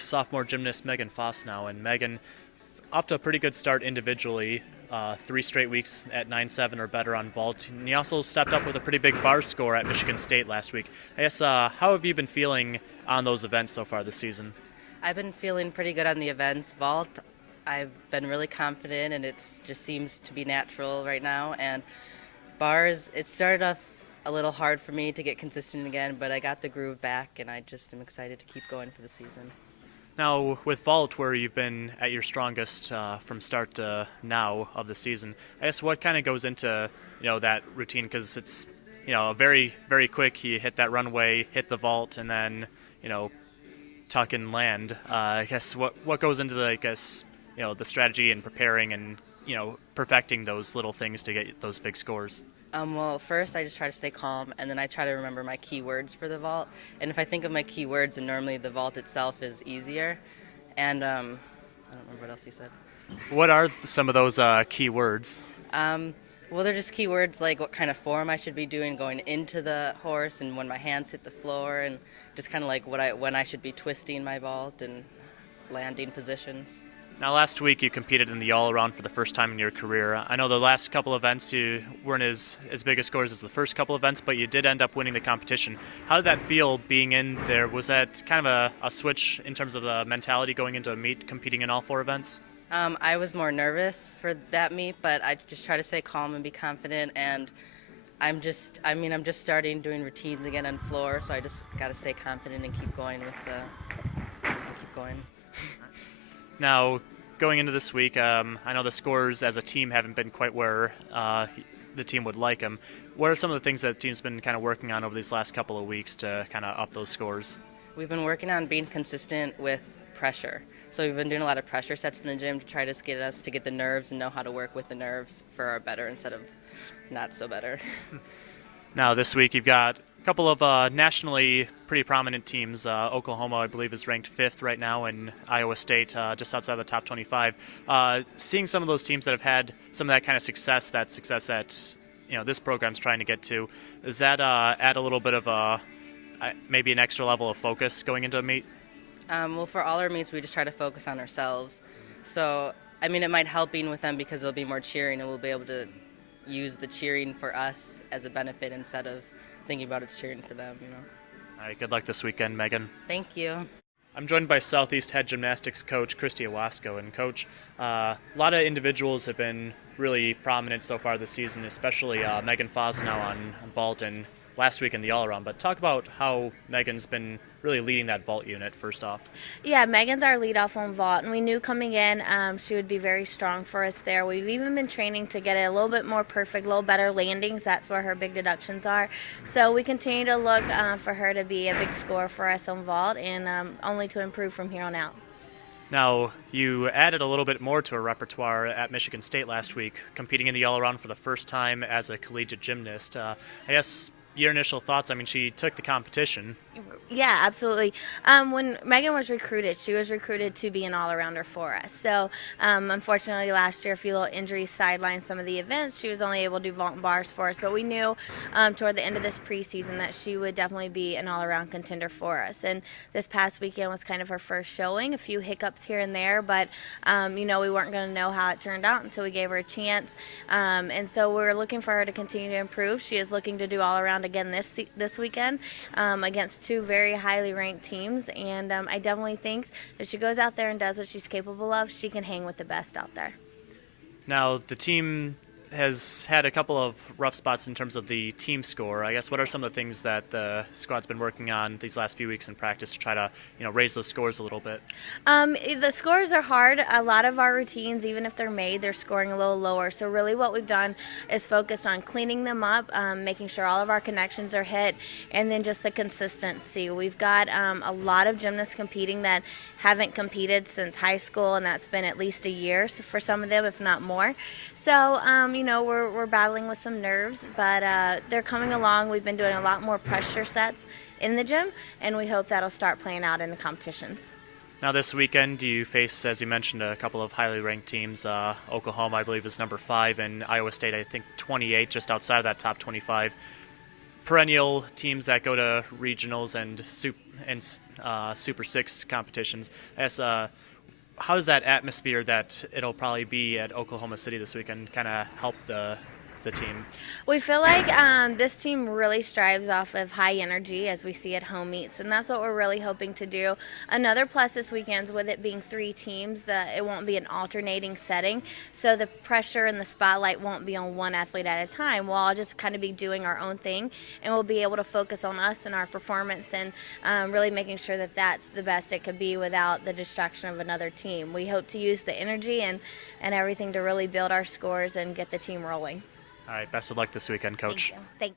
sophomore gymnast Megan Foss now, and Megan, off to a pretty good start individually. 3 straight weeks at 9.7 or better on vault. And you also stepped up with a pretty big bar score at Michigan State last week. I guess, how have you been feeling on those events so far this season? I've been feeling pretty good on the events. Vault, I've been really confident, and it just seems to be natural right now. And bars, it started off a little hard for me to get consistent again, but I got the groove back, and I just am excited to keep going for the season. Now, with vault, where you've been at your strongest from start to now of the season, I guess what kind of goes into that routine? Because it's very, very quick. You hit that runway, hit the vault, and then tuck and land. I guess what goes into the strategy and preparing and perfecting those little things to get those big scores. Well, first I just try to stay calm, and then I try to remember my keywords for the vault. And if I think of my keywords, and normally the vault itself is easier. And I don't remember what else he said. What are some of those keywords? Well, they're just keywords like what kind of form I should be doing going into the horse, and when my hands hit the floor, and just kind of like when I should be twisting my vault and landing positions. Now, last week you competed in the all-around for the first time in your career. I know the last couple events you weren't as big a scores as the first couple events, but you did end up winning the competition. How did that feel being in there? Was that kind of a switch in terms of the mentality going into a meet, competing in all 4 events? I was more nervous for that meet, but I just try to stay calm and be confident. And I'm just starting doing routines again on floor, so I just got to stay confident and keep going keep going. Now, going into this week, I know the scores as a team haven't been quite where the team would like them. What are some of the things that the team's been kind of working on over these last couple of weeks to kind of up those scores? We've been working on being consistent with pressure. So we've been doing a lot of pressure sets in the gym to try to get us to get the nerves and know how to work with the nerves for our better instead of not so better. Now, this week you've got a couple of nationally pretty prominent teams. Oklahoma, I believe, is ranked 5th right now, and Iowa State just outside the top 25. Seeing some of those teams that have had some of that kind of success that this program's trying to get to, does that add a little bit of maybe an extra level of focus going into a meet? Well, for all our meets, we just try to focus on ourselves. So, it might help being with them because there'll be more cheering, and we'll be able to use the cheering for us as a benefit instead of thinking about it's cheering for them, All right, good luck this weekend, Megan. Thank you. I'm joined by Southeast head gymnastics coach Christy Owasco. And Coach, a lot of individuals have been really prominent so far this season, especially Megan Foss now on vault and last week in the all-around. But talk about how Megan's been really leading that vault unit first off. Yeah, Megan's our lead off on vault, and we knew coming in she would be very strong for us there. We've even been training to get it a little bit more perfect, a little better landings. That's where her big deductions are. So we continue to look for her to be a big scorer for us on vault, and only to improve from here on out. Now, you added a little bit more to her repertoire at Michigan State last week, competing in the all-around for the first time as a collegiate gymnast. I guess your initial thoughts, she took the competition. Yeah, absolutely. When Megan was recruited, she was recruited to be an all-arounder for us. So, unfortunately, last year, a few little injuries sidelined some of the events. She was only able to do vault and bars for us. But we knew toward the end of this preseason that she would definitely be an all-around contender for us. And this past weekend was kind of her first showing. A few hiccups here and there, but, we weren't going to know how it turned out until we gave her a chance. And so we're looking for her to continue to improve. She is looking to do all-around again this weekend against 2 very highly ranked teams, and I definitely think if she goes out there and does what she's capable of, she can hang with the best out there. Now, the team has had a couple of rough spots in terms of the team score. I guess what are some of the things that the squad's been working on these last few weeks in practice to try to raise those scores a little bit? The scores are hard. A lot of our routines, even if they're made, they're scoring a little lower. So really what we've done is focused on cleaning them up, making sure all of our connections are hit, and then just the consistency. We've got a lot of gymnasts competing that haven't competed since high school, and that's been at least a year for some of them, if not more. So we're battling with some nerves, but they're coming along. We've been doing a lot more pressure sets in the gym, and we hope that'll start playing out in the competitions. Now this weekend you face, as you mentioned, a couple of highly ranked teams. Oklahoma, I believe, is number 5, and Iowa State, I think, 28, just outside of that top 25. Perennial teams that go to regionals and in Super 6 competitions. I guess, how does that atmosphere that it'll probably be at Oklahoma City this weekend kind of help the team? We feel like this team really strives off of high energy as we see at home meets, and that's what we're really hoping to do. Another plus this weekend, with it being 3 teams, that it won't be an alternating setting, so the pressure and the spotlight won't be on one athlete at a time. We'll all just kind of be doing our own thing, and we'll be able to focus on us and our performance, and really making sure that that's the best it could be without the distraction of another team. We hope to use the energy and everything to really build our scores and get the team rolling. All right, best of luck this weekend, Coach. Thank you. Thanks.